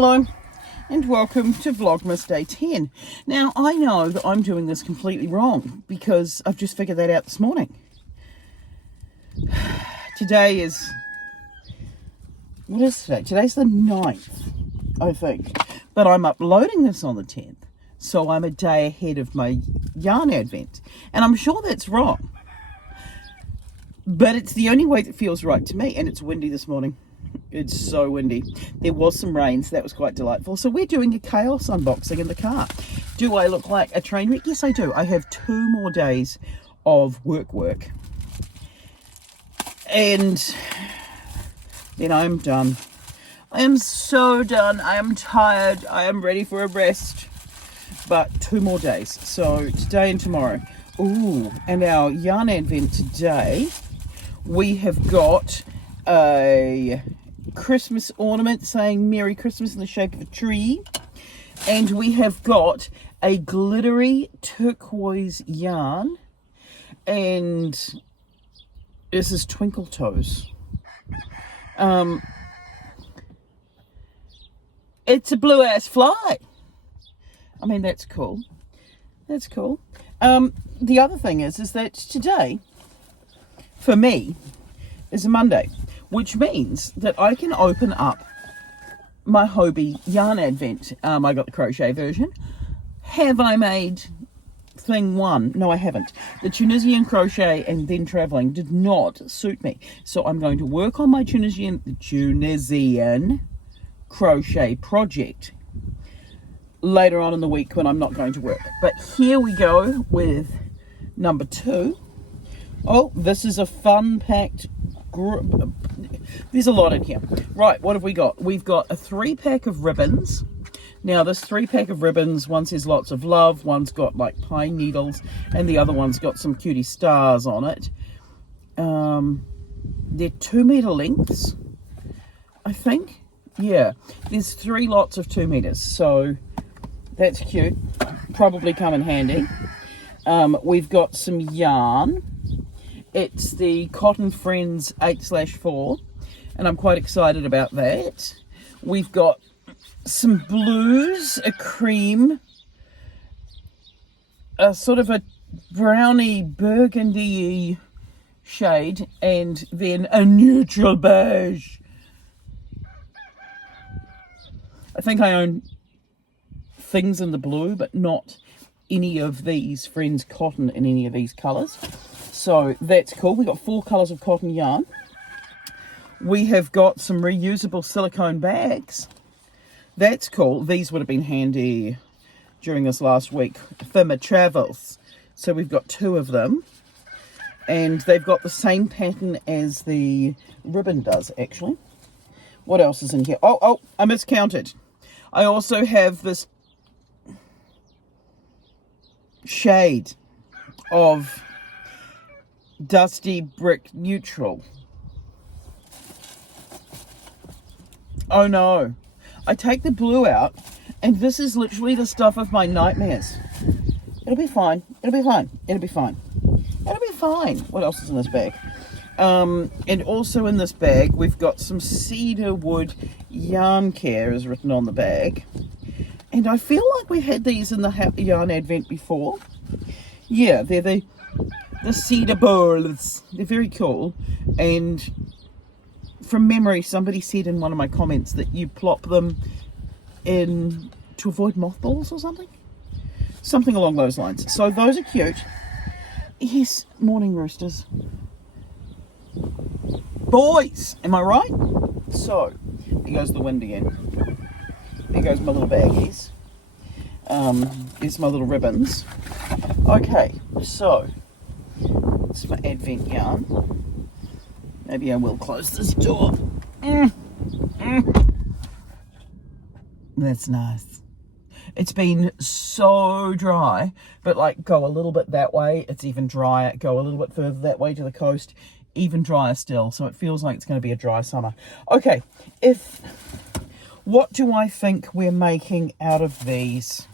Hello and welcome to Vlogmas Day 10. Now I know that I'm doing this completely wrong because I've just figured that out this morning. Today is, what is today? Today's the 9th, I think, but I'm uploading this on the 10th, so I'm a day ahead of my yarn advent, and I'm sure that's wrong, but it's the only way that feels right to me. And it's windy this morning. It's so windy. There was some rain, so that was quite delightful. So we're doing a chaos unboxing in the car. Do I look like a train wreck? Yes, I do. I have 2 more days of work. And then I'm done. I am so done. I am tired. I am ready for a rest. But 2 more days. So today and tomorrow. Ooh, and our yarn advent today, we have got a Christmas ornament saying Merry Christmas in the shape of a tree, and we have got a glittery turquoise yarn, and this is Twinkle Toes. It's a blue ass fly. I mean, that's cool. That's cool. The other thing is that today, for me, is a Monday, which means that I can open up my Hobbii yarn advent. I got the crochet version. Have I made thing 1? No, I haven't. The Tunisian crochet and then traveling did not suit me, so I'm going to work on my Tunisian crochet project later on in the week when I'm not going to work. But here we go with number 2. Oh, this is a fun packed group. There's a lot in here. Right, what have we got? We've got a 3-pack of ribbons. Now this 3-pack of ribbons, one says lots of love, one's got like pine needles, and the other one's got some cutie stars on it. They're 2 meter lengths, I think. Yeah, there's 3 lots of 2 meters, so that's cute. Probably come in handy. We've got some yarn. It's the Cotton Friends 8/4, and I'm quite excited about that. We've got some blues, a cream, a sort of a browny burgundy shade, and then a neutral beige. I think I own things in the blue, but not any of these Friends cotton in any of these colours. So that's cool. We've got 4 colours of cotton yarn. We have got some reusable silicone bags. That's cool. These would have been handy during this last week for my travels. So we've got 2 of them. And they've got the same pattern as the ribbon does, actually. What else is in here? Oh, I miscounted. I also have this shade of Dusty Brick Neutral. Oh no, I take the blue out and this is literally the stuff of my nightmares. It'll be fine. It'll be fine. It'll be fine. It'll be fine. What else is in this bag? And also in this bag we've got some cedar wood yarn care is written on the bag, and I feel like we've had these in the yarn advent before. Yeah, they're the cedar balls. They're very cool, and from memory somebody said in one of my comments that you plop them in to avoid mothballs or something along those lines. So those are cute. Yes, morning roosters, boys, am I right? So here goes the wind again. There goes my little baggies. Here's my little ribbons. Okay, so it's my advent yarn. Maybe I will close this door. That's nice. It's been so dry, but like go a little bit that way, it's even drier. Go a little bit further that way to the coast, even drier still. So it feels like it's going to be a dry summer. Okay, what do I think we're making out of these?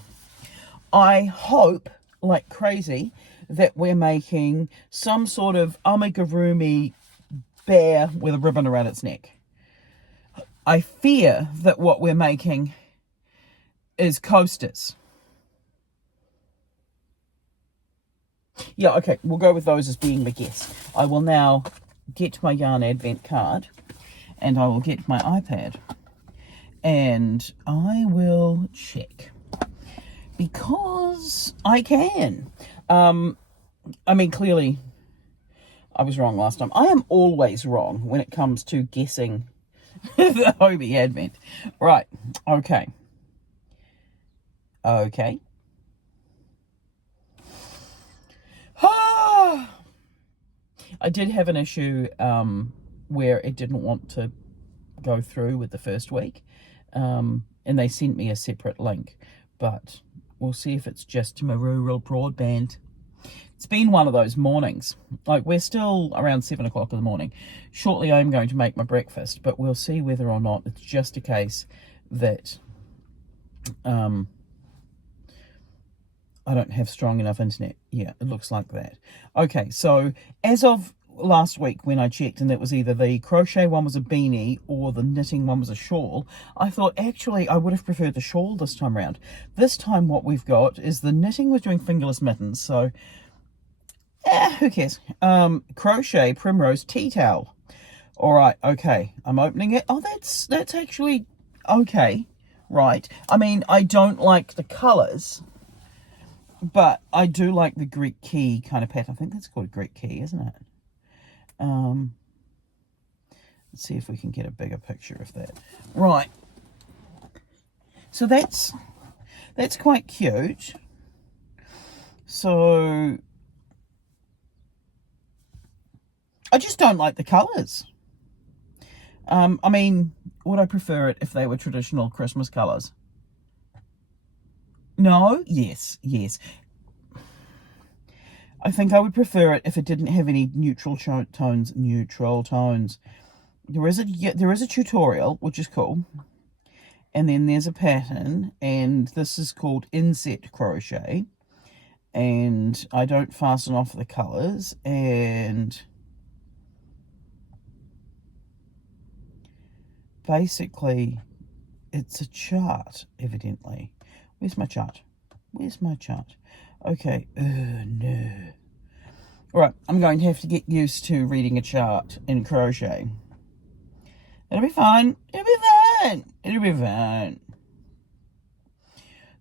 I hope like crazy that we're making some sort of amigurumi bear with a ribbon around its neck. I fear that what we're making is coasters. Yeah, okay, we'll go with those as being the guess. I will now get my Yarn Advent card, and I will get my iPad, and I will check, because I can. I mean, clearly, I was wrong last time. I am always wrong when it comes to guessing the Hobbii Advent. Right, okay. Okay. I did have an issue where it didn't want to go through with the first week, and they sent me a separate link, but we'll see if it's just to my rural broadband. It's been one of those mornings. Like, we're still around 7 o'clock in the morning. Shortly I'm going to make my breakfast, but we'll see whether or not it's just a case that I don't have strong enough internet. Yeah, it looks like that. Okay, so as of last week when I checked, and it was either the crochet one was a beanie or the knitting one was a shawl, I thought actually I would have preferred the shawl this time around. This time what we've got is the knitting was doing fingerless mittens, so who cares? Crochet primrose tea towel. All right, okay, I'm opening it. Oh, that's actually okay, right. I mean, I don't like the colours, but I do like the Greek key kind of pattern. I think that's called a Greek key, isn't it? Let's see if we can get a bigger picture of that. Right. So that's quite cute. So I just don't like the colours. I mean, would I prefer it if they were traditional Christmas colours? No? Yes. I think I would prefer it if it didn't have any neutral tones. There is a tutorial, which is cool. And then there's a pattern, and this is called inset crochet. And I don't fasten off the colours, and basically it's a chart, evidently. Where's my chart? Okay, no. Right, I'm going to have to get used to reading a chart in crochet. It'll be fine.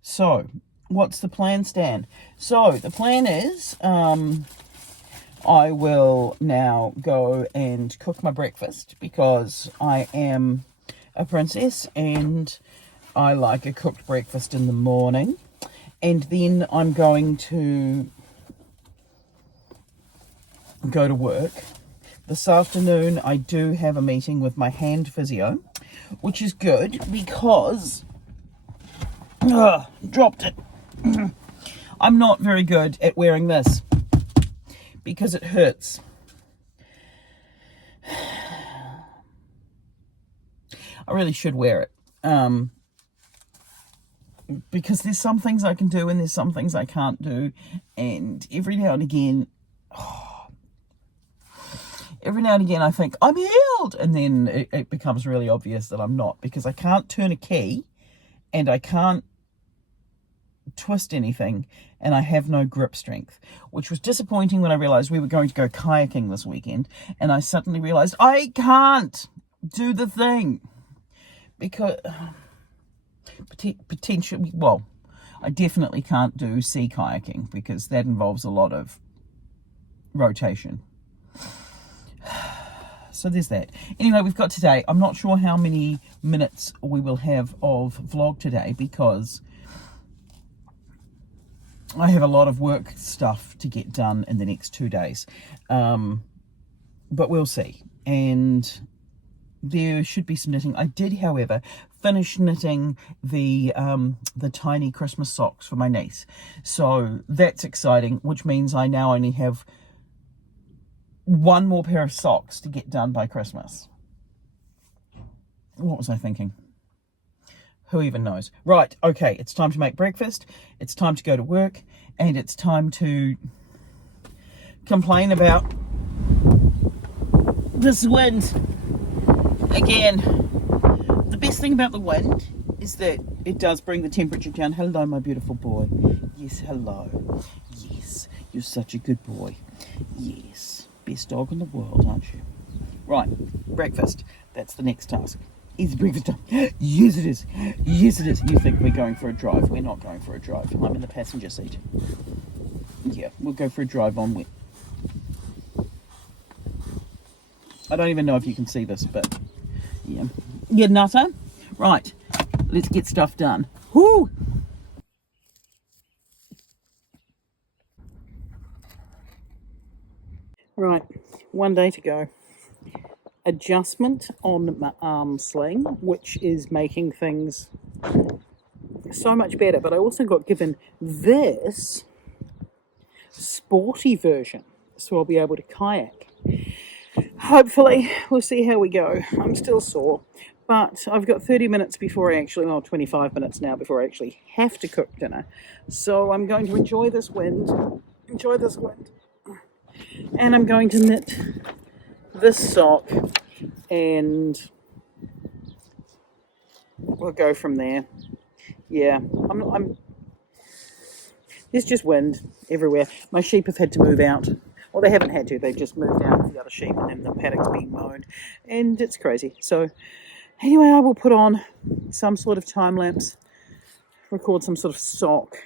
So, what's the plan, Stan? So, the plan is, I will now go and cook my breakfast, because I am a princess and I like a cooked breakfast in the morning. And then I'm going to go to work. This afternoon I do have a meeting with my hand physio, which is good because dropped it. I'm not very good at wearing this because it hurts. I really should wear it. Because there's some things I can do and there's some things I can't do, and every now and again I think I'm healed, and then it becomes really obvious that I'm not, because I can't turn a key and I can't twist anything, and I have no grip strength, which was disappointing when I realized we were going to go kayaking this weekend, and I suddenly realized I can't do the thing because potentially, well, I definitely can't do sea kayaking because that involves a lot of rotation. So there's that. Anyway, we've got today. I'm not sure how many minutes we will have of vlog today because I have a lot of work stuff to get done in the next 2 days. But we'll see. And there should be some knitting. I did, however, finish knitting the tiny Christmas socks for my niece. So that's exciting, which means I now only have one more pair of socks to get done by Christmas. What was I thinking? Who even knows? Right, okay, it's time to make breakfast. It's time to go to work. And it's time to complain about this wind again. best thing about the wind is that it does bring the temperature down. Hello, my beautiful boy. Yes, hello. Yes, you're such a good boy. Yes, best dog in the world, aren't you? Right, breakfast. That's the next task. Is breakfast time? Yes, it is. Yes, it is. You think we're going for a drive? We're not going for a drive. I'm in the passenger seat. Yeah, we'll go for a drive on wet. I don't even know if you can see this, but yeah. Yeah, nutter. Right, let's get stuff done. Whoo! Right, one day to go. Adjustment on my arm sling, which is making things so much better. But I also got given this sporty version, so I'll be able to kayak. Hopefully, we'll see how we go. I'm still sore, but I've got 30 minutes before I actually, well, 25 minutes now before I actually have to cook dinner. So I'm going to enjoy this wind, and I'm going to knit this sock, and we'll go from there. Yeah, there's just wind everywhere. My sheep have had to move out. Well, they haven't had to. They've just moved out with the other sheep, and then the paddock's being mowed, and it's crazy. So anyway, I will put on some sort of time lapse, record some sort of sock,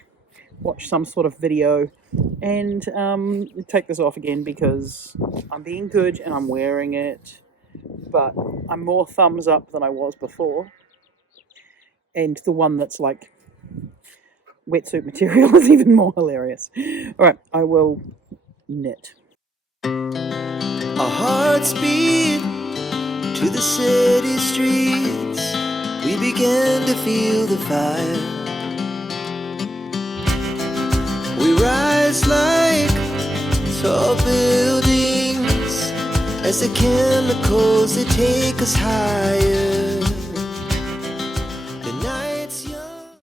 watch some sort of video, and take this off again because I'm being good and I'm wearing it, but I'm more thumbs up than I was before, and the one that's like wetsuit material is even more hilarious. All right, I will knit. Our hearts beat to the city streets. We began to feel the fire. We rise like tall buildings as the chemicals, they take us higher.